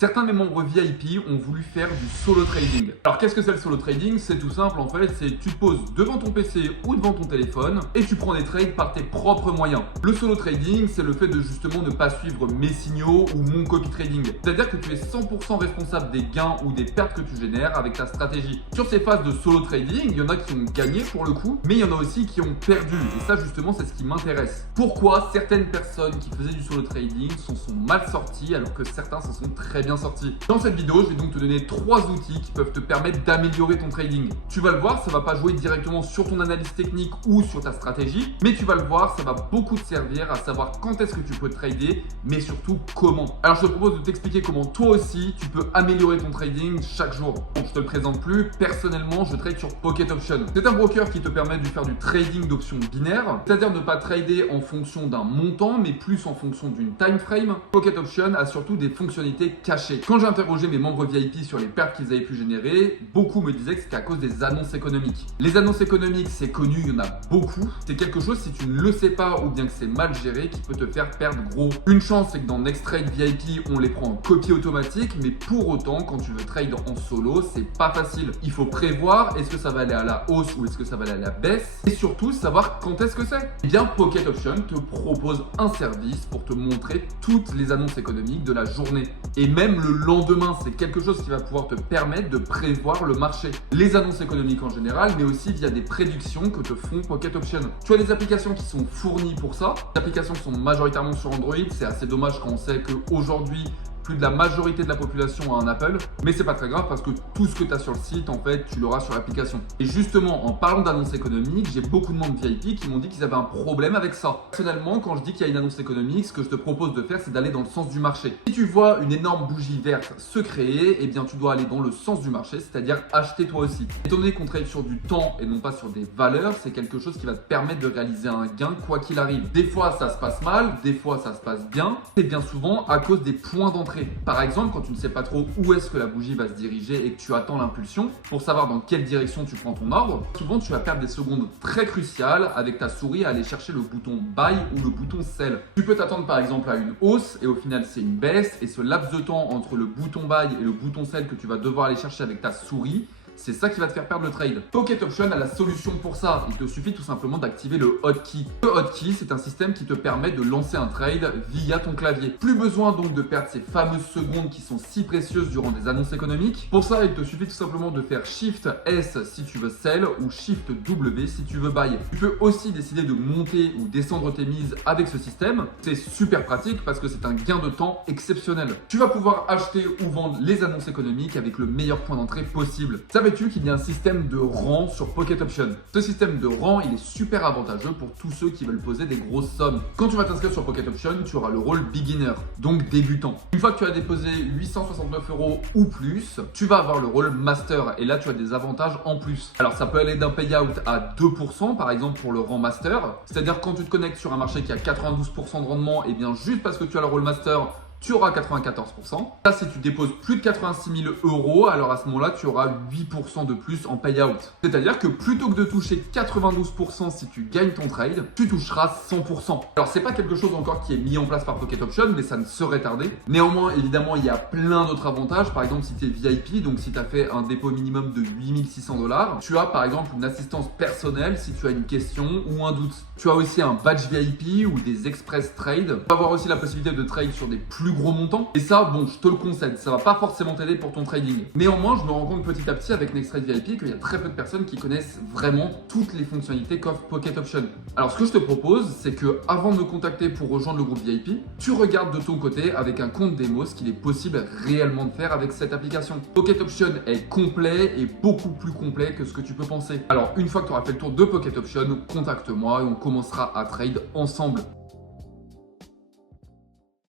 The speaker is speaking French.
Certains de mes membres VIP ont voulu faire du solo trading. Alors qu'est-ce que c'est le solo trading? C'est tout simple en fait, c'est tu te poses devant ton PC ou devant ton téléphone et tu prends des trades par tes propres moyens. Le solo trading, c'est le fait de justement ne pas suivre mes signaux ou mon copy trading. C'est-à-dire que tu es 100% responsable des gains ou des pertes que tu génères avec ta stratégie. Sur ces phases de solo trading, il y en a qui ont gagné pour le coup, mais il y en a aussi qui ont perdu. Et ça justement, c'est ce qui m'intéresse. Pourquoi certaines personnes qui faisaient du solo trading sont mal sorties alors que certains s'en sont très bien sortis. Dans cette vidéo, je vais donc te donner 3 outils qui peuvent te permettre d'améliorer ton trading. Tu vas le voir, ça va pas jouer directement sur ton analyse technique ou sur ta stratégie, mais tu vas le voir, ça va beaucoup te servir à savoir quand est-ce que tu peux trader, mais surtout comment. Alors je te propose de t'expliquer comment toi aussi tu peux améliorer ton trading chaque jour. Donc je te le présente plus, personnellement je trade sur Pocket Option. C'est un broker qui te permet de faire du trading d'options binaires, c'est-à-dire ne pas trader en fonction d'un montant, mais plus en fonction d'une time frame. Pocket Option a surtout des fonctionnalités cachées. Quand j'ai interrogé mes membres VIP sur les pertes qu'ils avaient pu générer, beaucoup me disaient que c'était à cause des annonces économiques. Les annonces économiques, c'est connu, il y en a beaucoup. C'est quelque chose, si tu ne le sais pas ou bien que c'est mal géré, qui peut te faire perdre gros. Une chance, c'est que dans Next Trade VIP, on les prend en copie automatique, mais pour autant, quand tu veux trade en solo, c'est pas facile. Il faut prévoir, est-ce que ça va aller à la hausse ou est-ce que ça va aller à la baisse? Et surtout, savoir quand est-ce que c'est. Eh bien, Pocket Option te propose un service pour te montrer toutes les annonces économiques de la journée. Et même le lendemain, c'est quelque chose qui va pouvoir te permettre de prévoir le marché. Les annonces économiques en général, mais aussi via des prédictions que te font Pocket Option. Tu as des applications qui sont fournies pour ça. Les applications sont majoritairement sur Android. C'est assez dommage quand on sait qu'aujourd'hui, plus de la majorité de la population a un Apple, mais c'est pas très grave parce que tout ce que tu as sur le site, en fait, tu l'auras sur l'application. Et justement, en parlant d'annonces économiques, j'ai beaucoup de membres VIP qui m'ont dit qu'ils avaient un problème avec ça. Personnellement, quand je dis qu'il y a une annonce économique, ce que je te propose de faire, c'est d'aller dans le sens du marché. Si tu vois une énorme bougie verte se créer, eh bien, tu dois aller dans le sens du marché, c'est-à-dire acheter toi aussi. Étant donné qu'on trade sur du temps et non pas sur des valeurs, c'est quelque chose qui va te permettre de réaliser un gain quoi qu'il arrive. Des fois, ça se passe mal, des fois, ça se passe bien, et bien souvent à cause des points d'entrée. Par exemple, quand tu ne sais pas trop où est-ce que la bougie va se diriger et que tu attends l'impulsion pour savoir dans quelle direction tu prends ton ordre, souvent tu vas perdre des secondes très cruciales avec ta souris à aller chercher le bouton buy ou le bouton sell. Tu peux t'attendre par exemple à une hausse et au final c'est une baisse, et ce laps de temps entre le bouton buy et le bouton sell que tu vas devoir aller chercher avec ta souris, c'est ça qui va te faire perdre le trade. Pocket Option a la solution pour ça. Il te suffit tout simplement d'activer le hotkey. Le hotkey, c'est un système qui te permet de lancer un trade via ton clavier. Plus besoin donc de perdre ces fameuses secondes qui sont si précieuses durant des annonces économiques. Pour ça, il te suffit tout simplement de faire Shift S si tu veux sell ou Shift W si tu veux buy. Tu peux aussi décider de monter ou descendre tes mises avec ce système. C'est super pratique parce que c'est un gain de temps exceptionnel. Tu vas pouvoir acheter ou vendre les annonces économiques avec le meilleur point d'entrée possible. Savais-tu qu'il y a un système de rang sur Pocket Option? Ce système de rang, il est super avantageux pour tous ceux qui veulent poser des grosses sommes. Quand tu vas t'inscrire sur Pocket Option, tu auras le rôle beginner, donc débutant. Une fois que tu as déposé 869 € ou plus, tu vas avoir le rôle master et là tu as des avantages en plus. Alors ça peut aller d'un payout à 2% par exemple pour le rang master, c'est-à-dire quand tu te connectes sur un marché qui a 92% de rendement, et bien juste parce que tu as le rôle master, tu auras 94%. Là, si tu déposes plus de 86 000 €, alors à ce moment-là, tu auras 8% de plus en payout. C'est-à-dire que plutôt que de toucher 92% si tu gagnes ton trade, tu toucheras 100%. Alors, c'est pas quelque chose encore qui est mis en place par Pocket Option, mais ça ne saurait tarder. Néanmoins, évidemment, il y a plein d'autres avantages. Par exemple, si tu es VIP, donc si tu as fait un dépôt minimum de 8 600 $, tu as par exemple une assistance personnelle si tu as une question ou un doute. Tu as aussi un badge VIP ou des express trades. Tu vas avoir aussi la possibilité de trade sur des plus gros montants. Et ça, bon, je te le concède, ça va pas forcément t'aider pour ton trading. Néanmoins, je me rends compte petit à petit avec Next Trade VIP qu'il y a très peu de personnes qui connaissent vraiment toutes les fonctionnalités qu'offre Pocket Option. Alors, ce que je te propose, c'est que avant de me contacter pour rejoindre le groupe VIP, tu regardes de ton côté avec un compte démo ce qu'il est possible réellement de faire avec cette application. Pocket Option est complet et beaucoup plus complet que ce que tu peux penser. Alors, une fois que tu auras fait le tour de Pocket Option, contacte-moi et on commencera à trade ensemble.